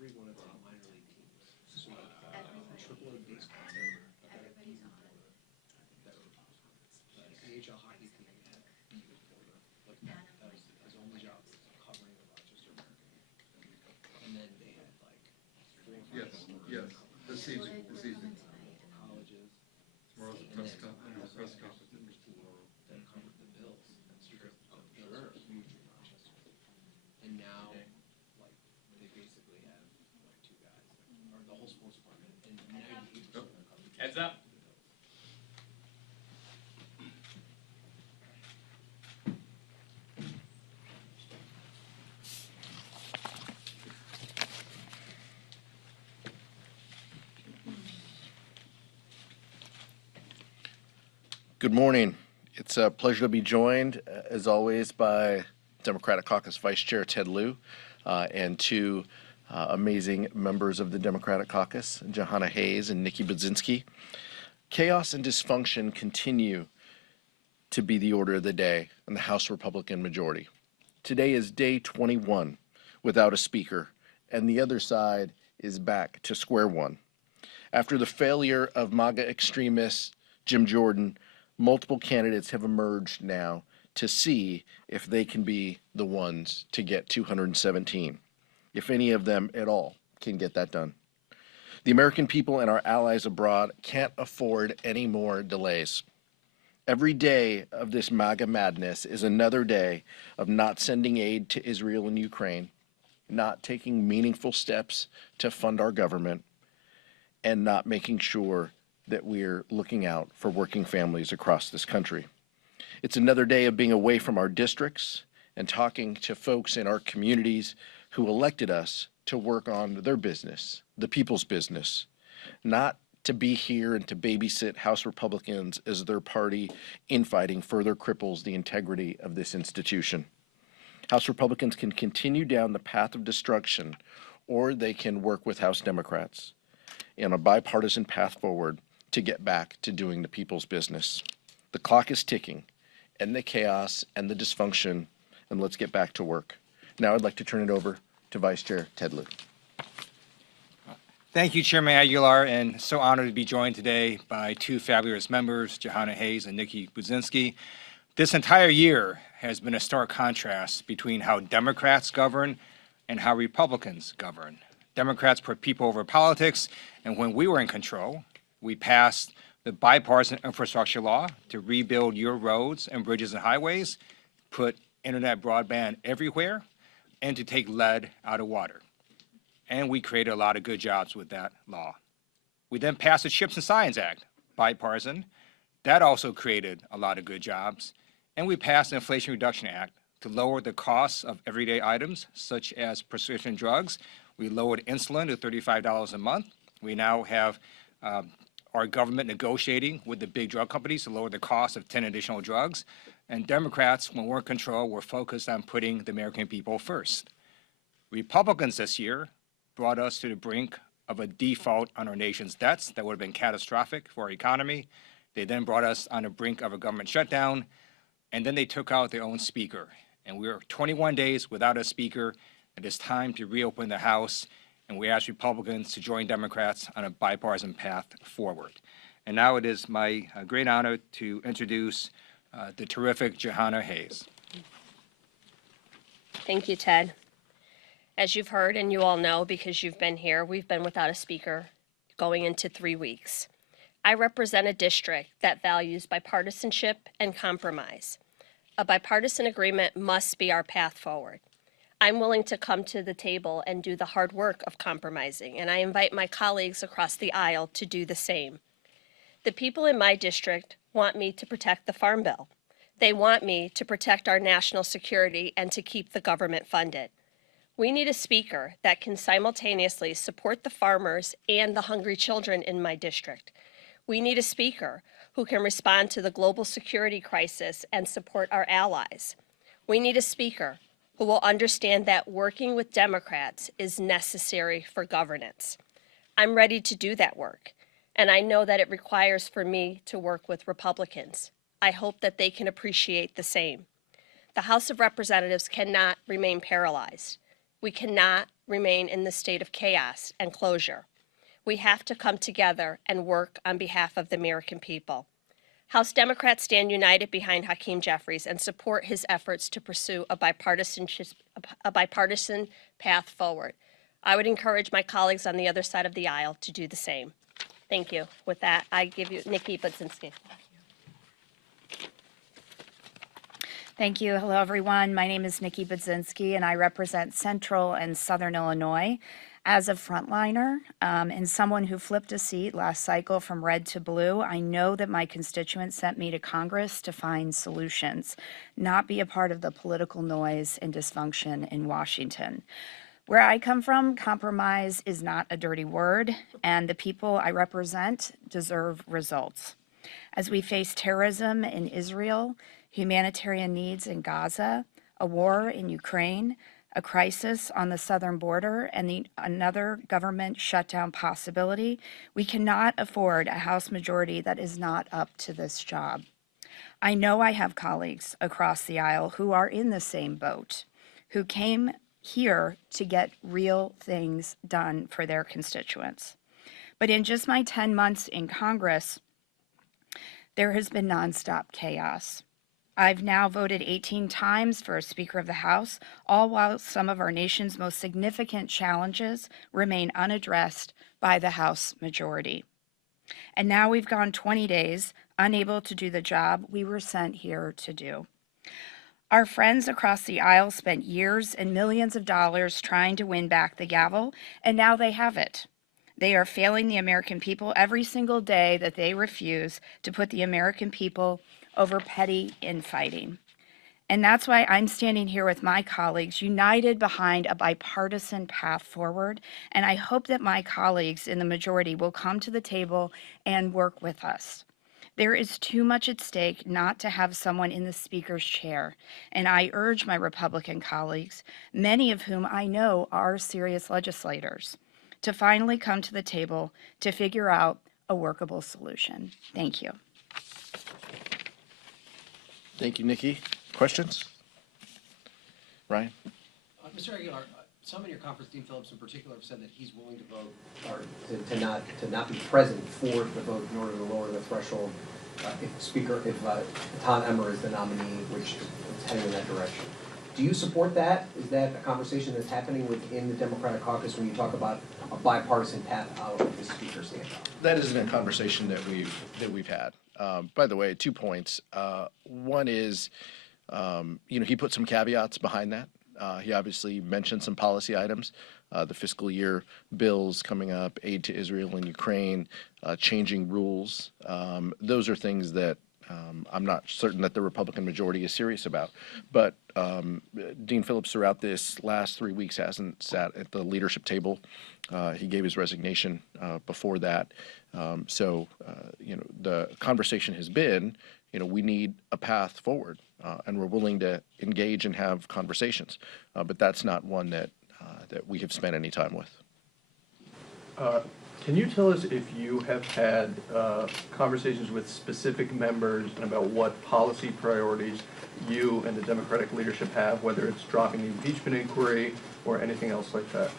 every one of the minor league teams. So Triple A baseball, everybody's on it. The AHL hockey team had beat Florida. Like that was his only job was covering the Rochester American. And then they had like 4 Yes. The season. Colleges. Tomorrow's the press conference. That covered the Bills and stripped the Bills huge in Rochester. And now, like, they basically have like 2 guys, or the whole sports department, and 98% of their coverage. Heads up. Good morning. It's a pleasure to be joined, as always, by Democratic Caucus Vice Chair Ted Lieu and 2 amazing members of the Democratic Caucus, Johanna Hayes and Nikki Budzinski. Chaos and dysfunction continue to be the order of the day in the House Republican majority. Today is day 21 without a speaker, and the other side is back to square one. After the failure of MAGA extremist Jim Jordan, multiple candidates have emerged now to see if they can be the ones to get 217, if any of them at all can get that done. The American people and our allies abroad can't afford any more delays. Every day of this MAGA madness is another day of not sending aid to Israel and Ukraine, not taking meaningful steps to fund our government, and not making sure that we're looking out for working families across this country. It's another day of being away from our districts and talking to folks in our communities who elected us to work on their business, the people's business, not to be here and to babysit House Republicans as their party infighting further cripples the integrity of this institution. House Republicans can continue down the path of destruction, or they can work with House Democrats in a bipartisan path forward to get back to doing the people's business. The clock is ticking, and the chaos and the dysfunction, and let's get back to work. Now I'd like to turn it over to Vice Chair Ted Lieu. Thank you, Chairman Aguilar, and so honored to be joined today by 2 fabulous members, Johanna Hayes and Nikki Budzinski. This entire year has been a stark contrast between how Democrats govern and how Republicans govern. Democrats put people over politics, and when we were in control, we passed the bipartisan infrastructure law to rebuild your roads and bridges and highways, put internet broadband everywhere, and to take lead out of water. And we created a lot of good jobs with that law. We then passed the Chips and Science Act, bipartisan. That also created a lot of good jobs. And we passed the Inflation Reduction Act to lower the costs of everyday items, such as prescription drugs. We lowered insulin to $35 a month. We now have our government negotiating with the big drug companies to lower the cost of 10 additional drugs. And Democrats, when we're in control, were focused on putting the American people first. Republicans this year brought us to the brink of a default on our nation's debts that would have been catastrophic for our economy. They then brought us on the brink of a government shutdown, and then they took out their own speaker. And we were 21 days without a speaker. It is time to reopen the House, and we ask Republicans to join Democrats on a bipartisan path forward. And now it is my great honor to introduce the terrific Johanna Hayes. Thank you, Ted. As you've heard, and you all know because you've been here, we've been without a speaker going into 3 weeks. I represent a district that values bipartisanship and compromise. A bipartisan agreement must be our path forward. I'm willing to come to the table and do the hard work of compromising, and I invite my colleagues across the aisle to do the same. The people in my district want me to protect the Farm Bill. They want me to protect our national security and to keep the government funded. We need a speaker that can simultaneously support the farmers and the hungry children in my district. We need a speaker who can respond to the global security crisis and support our allies. We need a speaker who will understand that working with Democrats is necessary for governance. I'm ready to do that work, and I know that it requires for me to work with Republicans. I hope that they can appreciate the same. The House of Representatives cannot remain paralyzed. We cannot remain in the state of chaos and closure. We have to come together and work on behalf of the American people. House Democrats stand united behind Hakeem Jeffries and support his efforts to pursue a bipartisan path forward. I would encourage my colleagues on the other side of the aisle to do the same. Thank you. With that, I give you Nikki Budzinski. Thank you. Hello, everyone. My name is Nikki Budzinski, and I represent Central and Southern Illinois. As a frontliner and someone who flipped a seat last cycle from red to blue, I know that my constituents sent me to Congress to find solutions, not be a part of the political noise and dysfunction in Washington. Where I come from, compromise is not a dirty word, and the people I represent deserve results. As we face terrorism in Israel, humanitarian needs in Gaza, a war in Ukraine, a crisis on the southern border, and another government shutdown possibility, we cannot afford a House majority that is not up to this job. I know I have colleagues across the aisle who are in the same boat, who came here to get real things done for their constituents. But in just my 10 months in Congress, there has been nonstop chaos. I've now voted 18 times for a Speaker of the House, all while some of our nation's most significant challenges remain unaddressed by the House majority. And now we've gone 20 days unable to do the job we were sent here to do. Our friends across the aisle spent years and millions of dollars trying to win back the gavel, and now they have it. They are failing the American people every single day that they refuse to put the American people over petty infighting. And that's why I'm standing here with my colleagues, united behind a bipartisan path forward. And I hope that my colleagues in the majority will come to the table and work with us. There is too much at stake not to have someone in the Speaker's chair. And I urge my Republican colleagues, many of whom I know are serious legislators, to finally come to the table to figure out a workable solution. Thank you. Thank you, Nikki. Questions? Ryan? Mr. Aguilar, some in your conference, Dean Phillips in particular, have said that he's willing to vote, or to not be present for the vote in order to lower the threshold if Tom Emmer is the nominee, which is heading in that direction. Do you support that? Is that a conversation that's happening within the Democratic caucus when you talk about a bipartisan path out of the Speaker's standoff? That has been a conversation that we've had. By the way, 2 points. One is, he put some caveats behind that. He obviously mentioned some policy items, the fiscal year bills coming up, aid to Israel and Ukraine, changing rules. Those are things that I'm not certain that the Republican majority is serious about. But Dean Phillips throughout this last 3 weeks hasn't sat at the leadership table. He gave his resignation before that. So the conversation has been, we need a path forward, and we're willing to engage and have conversations. But that's not one that we have spent any time with. Can you tell us if you have had conversations with specific members and about what policy priorities you and the Democratic leadership have, whether it's dropping the impeachment inquiry or anything else like that?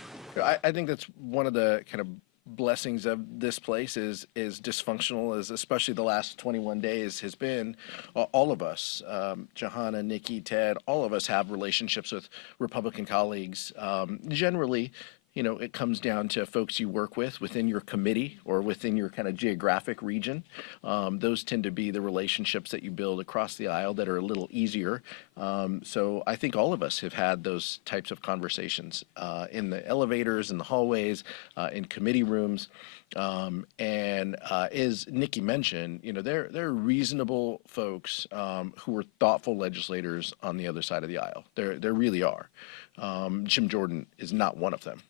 I think that's one of the kind of blessings of this place is dysfunctional as especially the last 21 days has been. All of us, Johanna, Nikki, Ted, all of us have relationships with Republican colleagues. Generally, it comes down to folks you work with within your committee or within your kind of geographic region. Those tend to be the relationships that you build across the aisle that are a little easier. So I think all of us have had those types of conversations in the elevators, in the hallways, in committee rooms. And as Nikki mentioned, there are reasonable folks who are thoughtful legislators on the other side of the aisle. There really are. Jim Jordan is not one of them.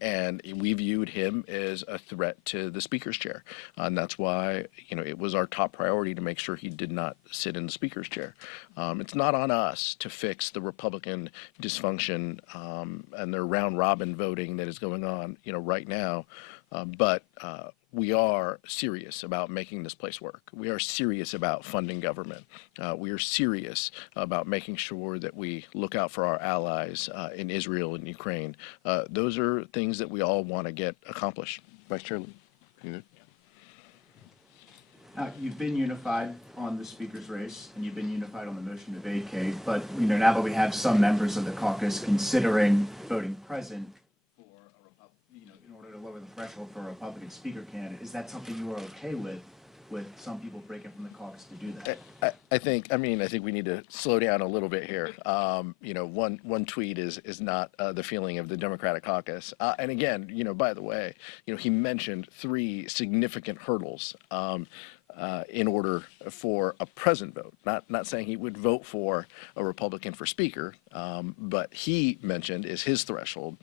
And we viewed him as a threat to the Speaker's chair. And that's why, it was our top priority to make sure he did not sit in the Speaker's chair. It's not on us to fix the Republican dysfunction and their round-robin voting that is going on, right now. But we are serious about making this place work. We are serious about funding government. We are serious about making sure that we look out for our allies in Israel and Ukraine. Those are things that we all want to get accomplished. Vice Chair Liu. You've been unified on the speaker's race, and you've been unified on the motion to vacate. But now that we have some members of the caucus considering voting present for in order to lower the threshold for a Republican speaker candidate, is that something you are okay with some people breaking from the caucus to do that? I think we need to slow down a little bit here. One tweet is not the feeling of the Democratic caucus. And again, by the way, he mentioned 3 significant hurdles in order for a present vote. Not saying he would vote for a Republican for speaker, but he mentioned is his threshold,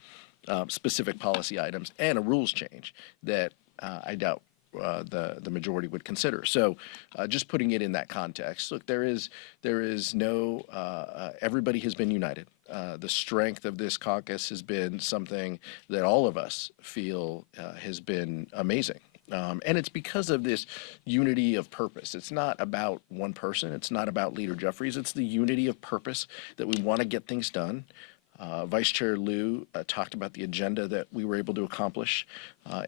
specific policy items and a rules change that I doubt the majority would consider. So just putting it in that context, look, there is no, everybody has been united. The strength of this caucus has been something that all of us feel has been amazing. And it's because of this unity of purpose. It's not about one person. It's not about Leader Jeffries. It's the unity of purpose that we want to get things done. Vice Chair Liu talked about the agenda that we were able to accomplish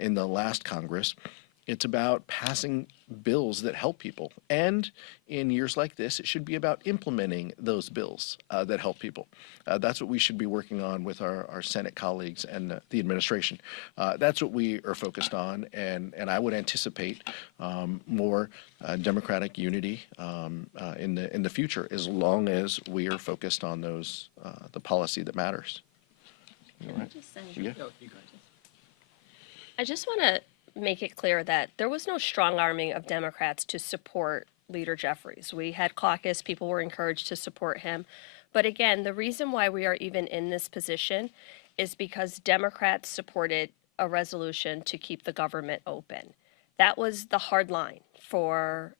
in the last Congress. It's about passing bills that help people. And in years like this, it should be about implementing those bills that help people. That's what we should be working on with our Senate colleagues and the administration. That's what we are focused on. And I would anticipate more Democratic unity in the future, as long as we are focused on those the policy that matters. All right. Yeah. I just want to make it clear that there was no strong arming of Democrats to support Leader Jeffries. We had caucus, people were encouraged to support him. But again, the reason why we are even in this position is because Democrats supported a resolution to keep the government open. That was the hard line for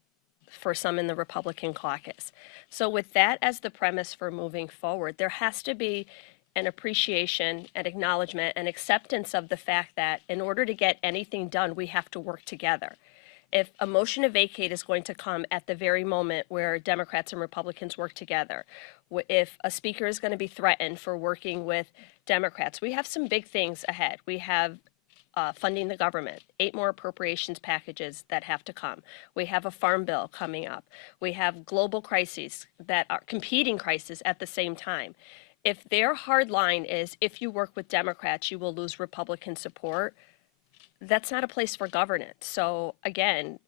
some in the Republican caucus. So with that as the premise for moving forward, there has to be an appreciation, an acknowledgement, an acceptance of the fact that in order to get anything done, we have to work together. If a motion to vacate is going to come at the very moment where Democrats and Republicans work together, if a speaker is going to be threatened for working with Democrats, we have some big things ahead. We have funding the government, 8 more appropriations packages that have to come. We have a farm bill coming up. We have global crises that are competing crises at the same time. If their hard line is if you work with Democrats, you will lose Republican support, that's not a place for governance. So again,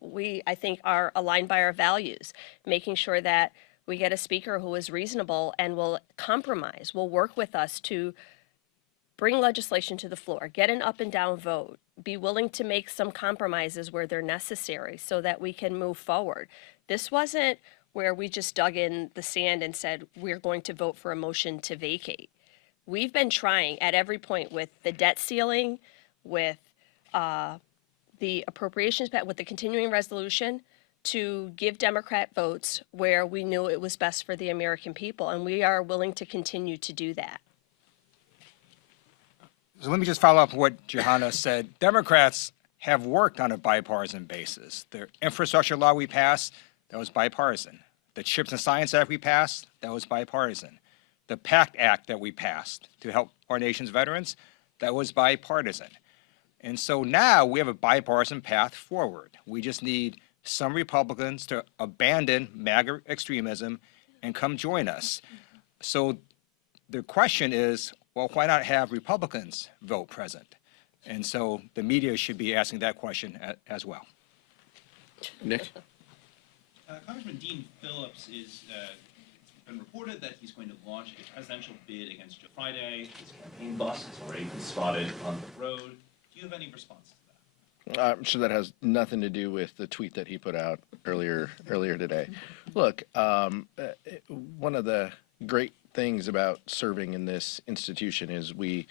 we, I think, are aligned by our values, making sure that we get a speaker who is reasonable and will compromise, will work with us to bring legislation to the floor, get an up and down vote, be willing to make some compromises where they're necessary so that we can move forward. This wasn't where we just dug in the sand and said, we're going to vote for a motion to vacate. We've been trying at every point with the debt ceiling, with the appropriations, with the continuing resolution, to give Democrat votes where we knew it was best for the American people, and we are willing to continue to do that. So let me just follow up what Johanna said. Democrats have worked on a bipartisan basis. The infrastructure law we passed, that was bipartisan. The CHIPS and Science Act we passed, that was bipartisan. The PACT Act that we passed to help our nation's veterans, that was bipartisan. And so now we have a bipartisan path forward. We just need some Republicans to abandon MAGA extremism and come join us. So the question is, well, why not have Republicans vote present? And so the media should be asking that question as well. Nick? Congressman Dean Phillips it's been reported that he's going to launch a presidential bid against Joe Friday. His campaign bus has already been spotted on the road. Do you have any response to that? I'm sure that has nothing to do with the tweet that he put out earlier today. Look, one of the great things about serving in this institution is we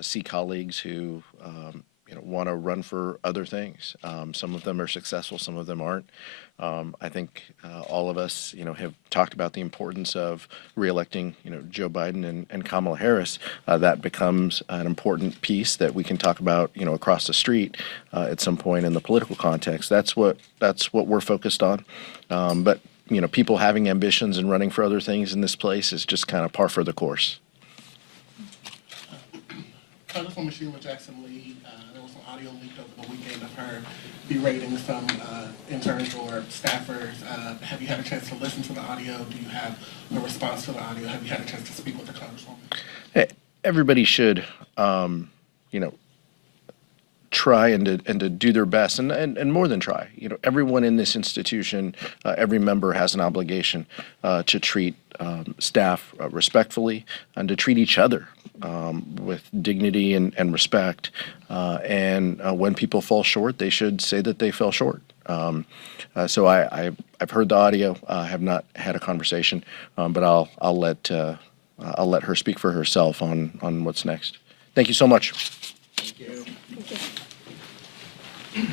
see colleagues who want to run for other things. Some of them are successful, some of them aren't. I think all of us, have talked about the importance of reelecting, Joe Biden and Kamala Harris. That becomes an important piece that we can talk about, across the street at some point in the political context. That's what we're focused on. But people having ambitions and running for other things in this place is just kind of par for the course. Congresswoman Sheila Jackson Lee, there was some audio leaked over the weekend of her berating some interns or staffers. Have you had a chance to listen to the audio? Do you have a response to the audio? Have you had a chance to speak with the Congresswoman? Everybody should, try and to do their best, and more than try. Everyone in this institution, every member has an obligation to treat staff respectfully and to treat each other with dignity and respect. And when people fall short, they should say that they fell short. So I've heard the audio. I have not had a conversation, but I'll let her speak for herself on what's next. Thank you so much. Thank you. Thank you.